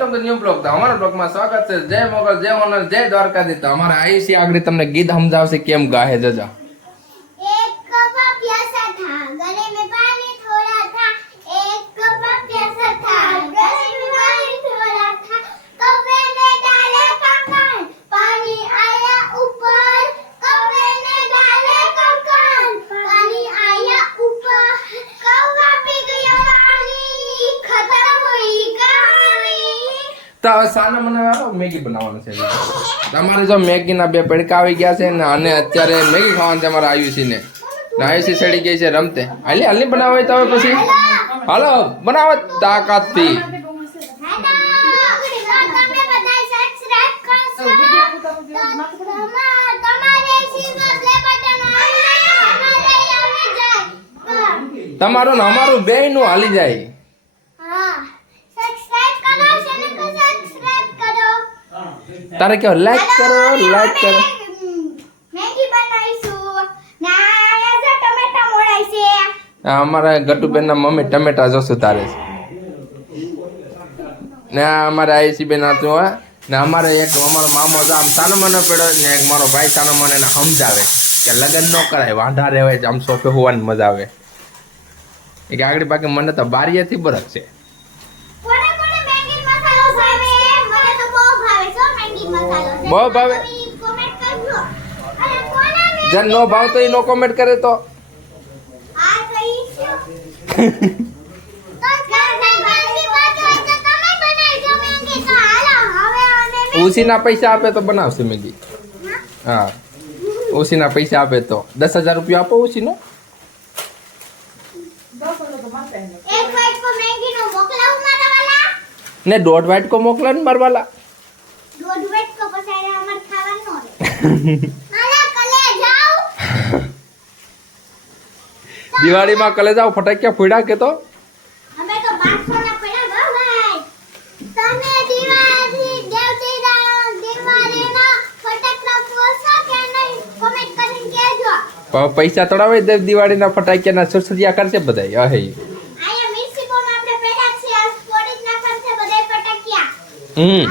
Welcome to new blog. તો અમારા બ્લોગમાં સ્વાગત છે. જય મોગલ, જય ઓનર, જય દ્વારકાધીશ. તો અમારા આયુષી આગળ તમને ગીત સમજાવશે કેમ ગાહે જજા. एक कौवा प्यासा था, गले में पानी थोड़ा था। एक कौवा प्यासा था, गले में पानी थोड़ा था। कौवे ने डाले कंकड़, पानी आया ऊपर। कौवे ने डाले कंकड़, पानी आया ऊपर। कौवा पी गया पानी, खत्म हुई कहानी। તો હવે સાના મને મેગી બનાવવાનું છે. તમારે જો મેગીના બે પડીકા આવી ગયા છે ને અને અત્યારે મેગી ખાવાનું છે અમારા આયુષીને. આયુષી ચડી ગઈ છે રમતે. હાલી હાલી બનાવે તો હવે પછી હાલો બનાવો તાકાતથી. તમારું ને અમારું બે નું હાલી જાય. તારે કેવો લાઈક કરો, લાઈક કરો. મેગી બનાવીશું. ના એસા ટમેટા મોડાઈ છે. અમારા ગટુબેન ના મમ્મી ટમેટા જોશું તારે ને અમારે આયુષી બેન હતું હોય ને અમારે એક અમારો મામો આમ સાનો મને પડ્યો ને એક મારો ભાઈ સાનો મને એને સમજાવે કે લગ્ન ન કરાય, વાંઢા રહેવાય, આમ સોફે હોવાની મજા આવે. એ કે આગળ બાકી મને તો બારીએથી બરક છે. કોને કોને મેગી મસાલો ભાવે? મને તો બહુ ભાવે છો મેગી મસાલો. બહુ ભાવે? કોમેન્ટ કરજો. અને કોને જન નો ભાવ તો એ નો કોમેન્ટ કરે તો આ કઈ છે? તો ઘરની મેગી બનાવો તો તમે બનાવજો મેગી. તો હાલો હવે અને ઉસીના પૈસા આપે તો બનાવશે મેગી. હા ઉસીના પૈસા આપે તો 10,000 રૂપિયા આપો ઉસીનો. એક વાઇટ કો મેગી નો મોકલાવું મારા વાલા. ને 1.5 વાટકો મોકલા ને મારવાલા. દોઢ વાઇટ કો પસાડે અમાર ખાવાનું રે. માલા કલે જાવ. દિવાળીમાં કલે જાવ ફટાકિયા ફોડ્યા કે તો અમે તો 500 ના પડ્યા ભાઈ. તમે દિવાળીના ફટાકડા ફોડશો કે નહીં? કોમેન્ટ કરીને કહેજો. પૈસા તોડાવે દે દિવાળીના ફટાકિયાના સુરસરિયા કરશે બધાય. અહે આયા મેક્સિકોમાં આપણે પેડા છે આ ફોડી જ નાખવાનું છે બધાય ફટાકિયા.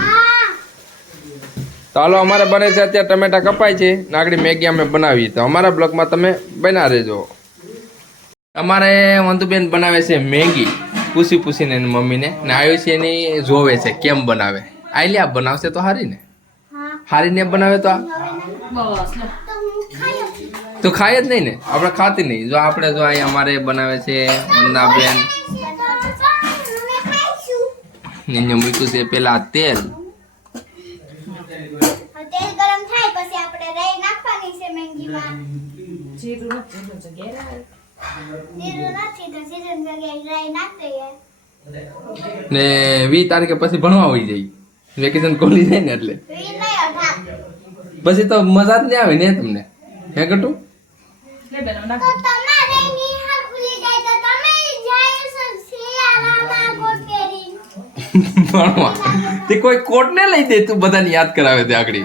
હા તો હાલો અમારે બને છે અત્યારે ટમેટા કપાય છે નાગડી મેગી અમે બનાવી. તો અમારા બ્લોગમાં તમે બના રહેજો. અમારે વંતુબેન બનાવે છે મેગી પૂછીને એની મમ્મીને ને આયુષી એની જોવે છે કેમ બનાવે. આઈલી આ બનાવશે તો હારી ને, હા હારી ને બનાવે તો આ તો હું ખાઈ લઉં. તો ખાય જ નહીં ને, આપણે ખાતી નહીં. જો આપણે જો અહીંયા અમારે બનાવે છે વંદાબેન. એને મૂક્યું છે પેલા તેલ. તેલ ગરમ થાય પછી આપણે રાઈ નાખવાની છે મેગીમાં. જીરું નથી તો જીરું જગ્યાએ રાઈ નાખ દઈએ. ને 20 તારીખે પછી ભણવા હોઈ જાય, વેકેશન ખોલી જાય ને એટલે વી નહીં અઢા. પછી તો મજા જ નહીં આવે ને તમને. હે ગટુ તો તમારે નિહાર ખુલી જાય તો તમે જાય છો શિયાળામાં કોટ પહેરી. ભણવા તે કોઈ કોટ ને લઈ દે તું બધાને યાદ કરાવે તે આગળ.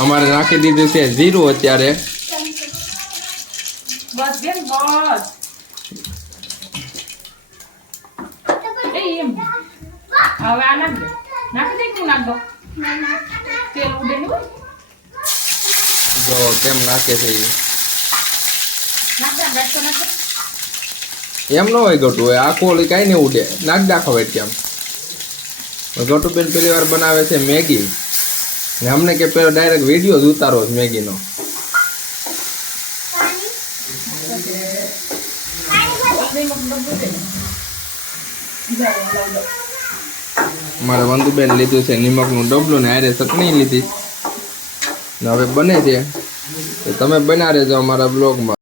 અમારે નાખી દીધું છે જીરું અત્યારે. બસ બેન બસ એ એમ હવે આ નાખ દે, નાખી દે કે નાખ દો તેલ ઉડે ને જો કેમ નાખે છે ઈ. નાખ દે બેઠો નાખ એમ ન હોય ગટુ, હોય આખું ઓલી કાંઈ નહીં ઉડે. નાખ દાખો વેટ કેમ. ગટુ બેન પેલી વાર બનાવે છે મેગી ને અમને કે પેલો ડાયરેક્ટ વિડીયો જ ઉતારો છે મેગીનો. મારે વંદુબેન લીધું છે નિમકનું ડબલું ને હારે ચટણી લીધી ને હવે બને છે. તો તમે બના રહેજો અમારા બ્લોગમાં.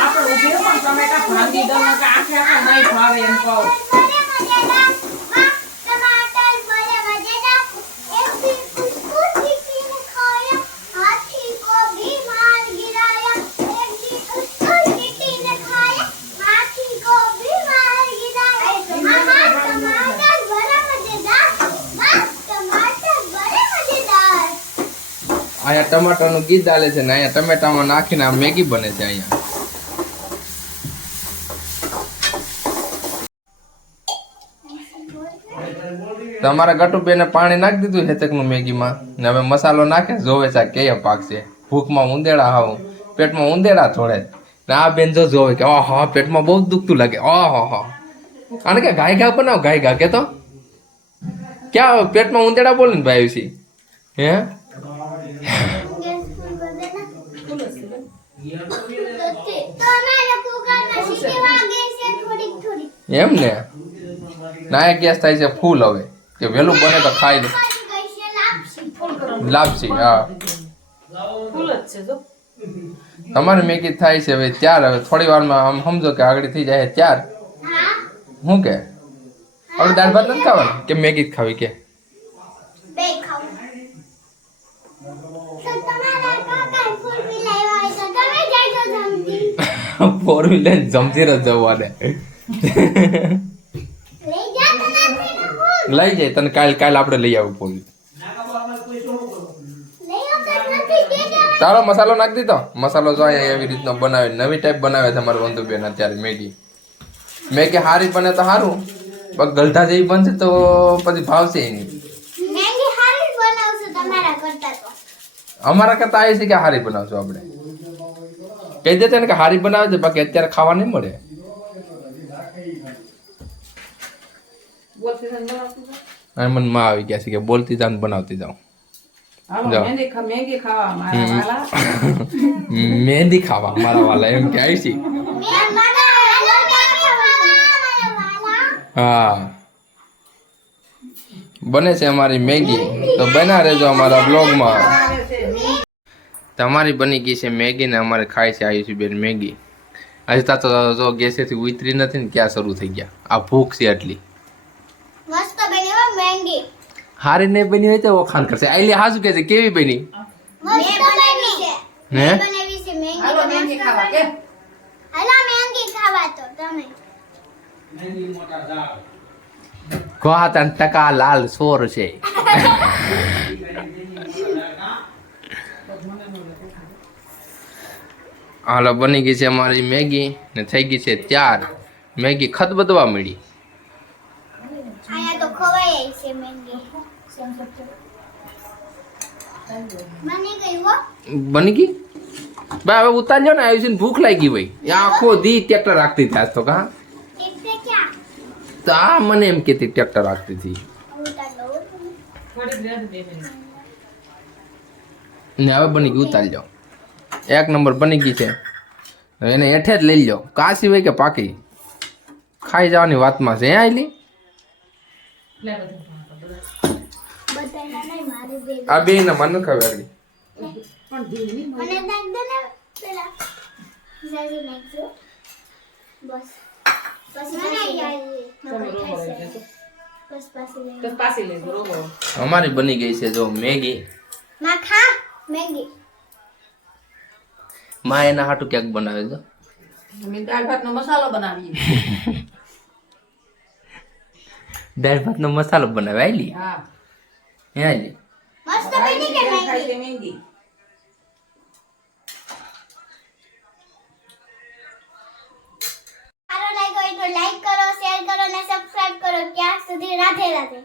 આપણે ઉભી રહો પણ ટમેટા ભાંગી દો ને કે આખે આખા નહીં ભાવે એમ કહો. અહીંયા ટમાટાનું ગીત ચાલે છે ને અહીંયા ટમેટામાં નાખીને આ મેગી બને છે અહીંયા. તમારા ગટુબેને પાણી નાખી દીધું હેતકનું મેગીમાં ને હવે મસાલો નાખે જોવે છે કે પાકશે. ભૂખમાં ઉંદેડા હાવ પેટમાં ઉંદેડા થોડે ને આ બેન જો જોવે કે ઓહો પેટમાં બહુ દુખતું લાગે ઓહો આને કે ગાય ઘા બનાવ ગાય ઘા કે તો ક્યાં પેટમાં ઉંદેડા બોલે ને ભાઈ છે હે गैस फुल कर देना तो हमारे कुकर में सीटी वागे से थोड़ी थोड़ी એમ ને ના ગેસ થાય છે ફૂલ હવે કે વહેલું બને તો ખાઈ લે कैसे लापसी લાપસી હા ફૂલ જ છે જો તમારી મેગી થાય છે હવે ત્યાર હવે થોડી વારમાં આમ સમજો કે આગળ થઈ જાય ત્યાર हाँ શું કે હવે દાળ ભાત નથી ખાવાનું કે મેગી જ ખાવી કે बे खाओ तो तुम्हारा काका फुल भी लाया है तो तुम्हें जाए तो जमती 4 વ્હીલર જમતી જ જવાને ले जा तो ना फुल લઈ જાય તને કાલ આપણે લઈ આવું ફોન ले आओ तो नहीं दे दे તારો મસાલો નાખી દીધો મસાલો જો અહીંયા એવી રીતનો બનાવે નવી ટાઈપ બનાવે તમારું બંધુબેન અત્યારે મેગી સારી બને તો સારું પણ ગલઢા જેવી બનશે તો પછી ભાવશે ય નહીં मैंगी हारी बनावছো તમારા કરતા તો અમારા કરતા આવી છે કે સારી બનાવશું આપણે કહી દેતે ને કે સારી બનાવે છે બાકી અત્યારે ખાવા નહીં મળે બોલતી તને બનાવતું છે? અને મને માં આવી ગયા છે કે બોલતી જાઉં ને બનાવતી જાઉં હાલો જાઓ. મહેંદી ખાવા મારા વાલા મહેંદી ખાવા મારા વાલા એમ કે આવી છે મેં બનાવેલો મેંગી ખાવા વાલા હા બને છે અમારી મેગી તો બના રહેજો અમારા બ્લોગમાં આવે છે તમારી બની ગઈ છે મેગી ને અમારે ખાય છે આયુષીબેન મેગી હજી તો જો ગેસેથી ઉતરી નથી ને ક્યાં શરૂ થઈ ગયા આ ભૂખ છે આટલી મસ્ત બની હો મેંગી હારી નહીં બની હોય તો વખાણ કરશે આઈલી હાજુ કે છે કેવી બની મસ્ત બની છે હે બનાવી છે મેંગી હાલો તો મહેંદી મસ્ત ખાવા બની. કે હાલો મેંગી ખાવા તો તમે કહા ટકા લાલ સોર છે હાલો બની ગઈ છે અમારી મેગી ને થઈ ગઈ છે ત્યાર મેગી ખદબદવા મળી આયા તો ખવાય છે મેંગી બની ગઈ હો બની ગઈ ભાઈ હવે ઉતારજો ને આયુષને ભૂખ લાગી ભાઈ એ આખો દી ટ્રેક્ટર રાખતી થાય તો કા એટલે ક્યાં તો આ મને એમ કેતી ટ્રેક્ટર રાખતી હતી ઉતાર લો થોડીક રેડ 2 મિનિટ ને હવે બની ગઈ ઉતારજો એક નંબર બની ગઈ છે હવે એને હેઠે જ લઈ લો કાશી હોય કે પાકી ખાઈ જવાની વાતમાં છે હે આઈલી લે બધું બધાના નહીં મારી બે આ બે ને મને ખબર હતી. પણ ધીમી મને નાખ દે ને પેલા જાજી નાખજો બસ પછી બનાવી આવી તમે રોવો એટલે બસ પાછી લઈ તો પાછી લેજો રોવો અમારી બની ગઈ છે જો મેગી માં ખા મેંગી માં એના હાટું ક્યાંક બનાવે છે અમે દાળ ભાતનો મસાલો બનાવીએ દાળ ભાતનો મસાલો બનાવે આઈલી હા હે આઈલી મસ્ત બની કે ખાઈ મેંગી તે મહેંદી સારો લાગ્યો હોય તો લાઈક કરો શેર કરો અને સબસ્ક્રાઇબ કરો ત્યાં સુધી રાધે રાધે